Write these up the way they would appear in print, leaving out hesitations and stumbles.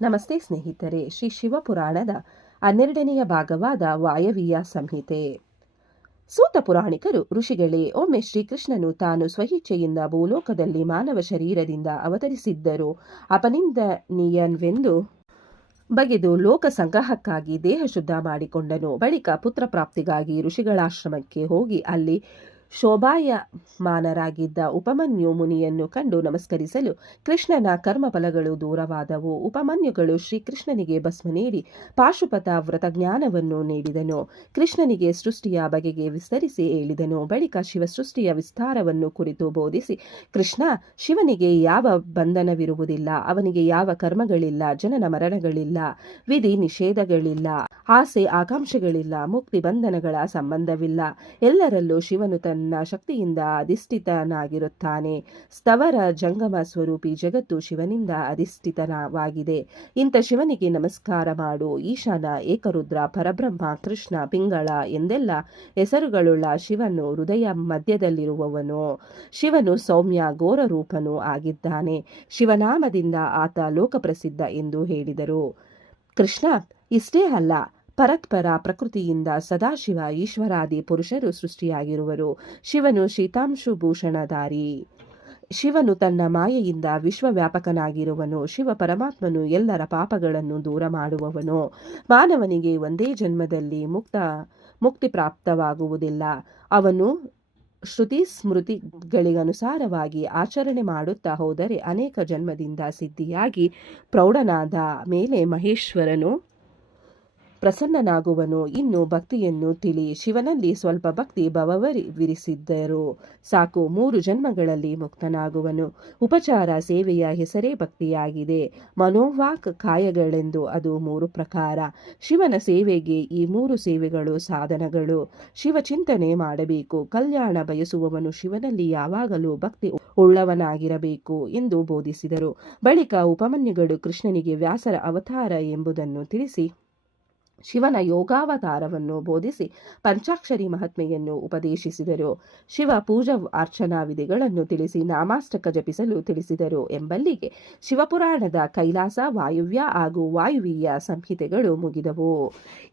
ನಮಸ್ತೆ ಸ್ನೇಹಿತರೆ. ಶ್ರೀ ಶಿವಪುರಾಣದ 12ನೆಯ ಭಾಗವಾದ ವಾಯವೀಯ ಸಂಹಿತೆ. ಸೂತ ಪುರಾಣಿಕರು, ಋಷಿಗಳೇ, ಒಮ್ಮೆ ಶ್ರೀಕೃಷ್ಣನು ತಾನು ಸ್ವಇಚ್ಛೆಯಿಂದ ಭೂಲೋಕದಲ್ಲಿ ಮಾನವ ಶರೀರದಿಂದ ಅವತರಿಸಿದ್ದರೂ ಅಪನಿಂದನೀಯವೆಂದು ಬಗೆದು ಲೋಕ ಸಂಗ್ರಹಕ್ಕಾಗಿ ದೇಹ ಶುದ್ಧ ಮಾಡಿಕೊಂಡನು. ಬಳಿಕ ಪುತ್ರ ಪ್ರಾಪ್ತಿಗಾಗಿ ಋಷಿಗಳಾಶ್ರಮಕ್ಕೆ ಹೋಗಿ ಅಲ್ಲಿ ಶೋಭಾಯಮಾನರಾಗಿದ್ದ ಉಪಮನ್ಯು ಮುನಿಯನ್ನು ಕಂಡು ನಮಸ್ಕರಿಸಲು ಕೃಷ್ಣನ ಕರ್ಮಫಲಗಳು ದೂರವಾದವು. ಉಪಮನ್ಯುಗಳು ಶ್ರೀಕೃಷ್ಣನಿಗೆ ಭಸ್ಮ ನೀಡಿ ಪಾಶುಪತ ವ್ರತಜ್ಞಾನವನ್ನು ನೀಡಿದನು. ಕೃಷ್ಣನಿಗೆ ಸೃಷ್ಟಿಯ ಬಗೆಗೆ ವಿಸ್ತರಿಸಿ ಹೇಳಿದನು. ಬಳಿಕ ಶಿವಸೃಷ್ಟಿಯ ವಿಸ್ತಾರವನ್ನು ಕುರಿತು ಬೋಧಿಸಿ, ಕೃಷ್ಣ, ಶಿವನಿಗೆ ಯಾವ ಬಂಧನವಿರುವುದಿಲ್ಲ, ಅವನಿಗೆ ಯಾವ ಕರ್ಮಗಳಿಲ್ಲ, ಜನನ ಮರಣಗಳಿಲ್ಲ, ವಿಧಿ ನಿಷೇಧಗಳಿಲ್ಲ, ಆಸೆ ಆಕಾಂಕ್ಷೆಗಳಿಲ್ಲ, ಮುಕ್ತಿ ಬಂಧನಗಳ ಸಂಬಂಧವಿಲ್ಲ. ಎಲ್ಲರಲ್ಲೂ ಶಿವನು ತನ್ನ ಶಕ್ತಿಯಿಂದ ಅಧಿಷ್ಠಿತನಾಗಿರುತ್ತಾನೆ. ಸ್ಥವರ ಜಂಗಮ ಸ್ವರೂಪಿ ಜಗತ್ತು ಶಿವನಿಂದ ಅಧಿಷ್ಠಿತವಾಗಿದೆ. ಇಂಥ ಶಿವನಿಗೆ ನಮಸ್ಕಾರ ಮಾಡು. ಈಶಾನ, ಏಕರುದ್ರ, ಪರಬ್ರಹ್ಮ, ಕೃಷ್ಣ, ಪಿಂಗಳ ಎಂದೆಲ್ಲ ಹೆಸರುಗಳುಳ್ಳ ಶಿವನು ಹೃದಯ ಮಧ್ಯದಲ್ಲಿರುವವನು. ಶಿವನು ಸೌಮ್ಯ ಘೋರ ರೂಪನೂ ಆಗಿದ್ದಾನೆ. ಶಿವನಾಮದಿಂದ ಆತ ಲೋಕಪ್ರಸಿದ್ಧ ಎಂದು ಹೇಳಿದರು. ಕೃಷ್ಣ ಇಷ್ಟೇ ಅಲ್ಲ, ಪರತ್ಪರ ಪ್ರಕೃತಿಯಿಂದ ಸದಾಶಿವ ಈಶ್ವರಾದಿ ಪುರುಷರು ಸೃಷ್ಟಿಯಾಗಿರುವರು. ಶಿವನು ಶೀತಾಂಶುಭೂಷಣಧಾರಿ. ಶಿವನು ತನ್ನ ಮಾಯೆಯಿಂದ ವಿಶ್ವವ್ಯಾಪಕನಾಗಿರುವನು. ಶಿವ ಪರಮಾತ್ಮನು ಎಲ್ಲರ ಪಾಪಗಳನ್ನು ದೂರ ಮಾಡುವವನು. ಮಾನವನಿಗೆ ಒಂದೇ ಜನ್ಮದಲ್ಲಿ ಮುಕ್ತಿ ಪ್ರಾಪ್ತವಾಗುವುದಿಲ್ಲ. ಅವನು ಶ್ರುತಿ ಸ್ಮೃತಿಗಳಿಗನುಸಾರವಾಗಿ ಆಚರಣೆ ಮಾಡುತ್ತಾ ಹೋದರೆ ಅನೇಕ ಜನ್ಮದಿಂದ ಸಿದ್ಧಿಯಾಗಿ ಪ್ರೌಢನಾದ ಮೇಲೆ ಮಹೇಶ್ವರನು ಪ್ರಸನ್ನನಾಗುವನು. ಇನ್ನು ಭಕ್ತಿಯನ್ನು ತಿಳಿ. ಶಿವನಲ್ಲಿ ಸ್ವಲ್ಪ ಭಕ್ತಿ ಭವವಿರಿಸಿದ್ದರೂ ಸಾಕು, 3 ಜನ್ಮಗಳಲ್ಲಿ ಮುಕ್ತನಾಗುವನು. ಉಪಚಾರ ಸೇವೆಯ ಹೆಸರೇ ಭಕ್ತಿಯಾಗಿದೆ. ಮನೋವಾಕ್ ಕಾಯಗಳೆಂದು ಅದು 3 ಪ್ರಕಾರ. ಶಿವನ ಸೇವೆಗೆ ಈ 3 ಸೇವೆಗಳು ಸಾಧನಗಳು. ಶಿವಚಿಂತನೆ ಮಾಡಬೇಕು. ಕಲ್ಯಾಣ ಬಯಸುವವನು ಶಿವನಲ್ಲಿ ಯಾವಾಗಲೂ ಭಕ್ತಿ ಉಳ್ಳವನಾಗಿರಬೇಕು ಎಂದು ಬೋಧಿಸಿದರು. ಬಳಿಕ ಉಪಮನ್ಯುಗಳು ಕೃಷ್ಣನಿಗೆ ವ್ಯಾಸರ ಅವತಾರ ಎಂಬುದನ್ನು ತಿಳಿಸಿ ಶಿವನ ಯೋಗಾವತಾರವನ್ನು ಬೋಧಿಸಿ ಪಂಚಾಕ್ಷರಿ ಮಹಾತ್ಮೆಯನ್ನು ಉಪದೇಶಿಸಿದರು. ಶಿವ ಪೂಜಾ ಅರ್ಚನಾ ವಿಧಿಗಳನ್ನು ತಿಳಿಸಿ ನಾಮಾಷ್ಟಕ ಜಪಿಸಲು ತಿಳಿಸಿದರು. ಎಂಬಲ್ಲಿಗೆ ಶಿವಪುರಾಣದ ಕೈಲಾಸ, ವಾಯುವ್ಯ ಹಾಗೂ ವಾಯುವೀಯ ಸಂಹಿತೆಗಳು ಮುಗಿದವು.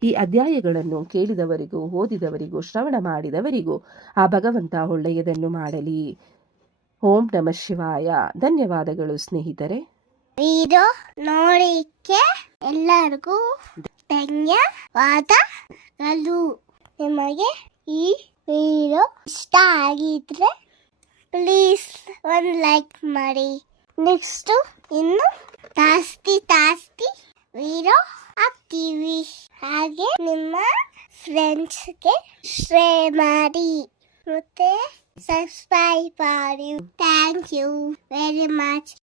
ಈ ಅಧ್ಯಾಯಗಳನ್ನು ಕೇಳಿದವರಿಗೂ ಓದಿದವರಿಗೂ ಶ್ರವಣ ಮಾಡಿದವರಿಗೂ ಆ ಭಗವಂತ ಒಳ್ಳೆಯದನ್ನು ಮಾಡಲಿ. ಓಂ ನಮಃ ಶಿವಾಯ. ಧನ್ಯವಾದಗಳು ಸ್ನೇಹಿತರೆ. ವಿಡಿಯೋ ನೋಡಿಕ್ಕೆ ಎಲ್ಲರಿಗೂ ಧನ್ಯವಾದಗಳು. ನಿಮಗೆ ಈ ವಿಡಿಯೋ ಇಷ್ಟ ಆಗಿದ್ರೆ ಪ್ಲೀಸ್ ಒಂದು ಲೈಕ್ ಮಾಡಿ. ನೆಕ್ಸ್ಟ್ ಇನ್ನು ಜಾಸ್ತಿ ವಿಡಿಯೋ ಹಾಕ್ತೀವಿ. ಹಾಗೆ ನಿಮ್ಮ ಫ್ರೆಂಡ್ಸ್ಗೆ ಶೇರ್ ಮಾಡಿ ಮತ್ತೆ ಸಬ್ಸ್ಕ್ರೈಬ್ ಮಾಡಿ. Thank you very much.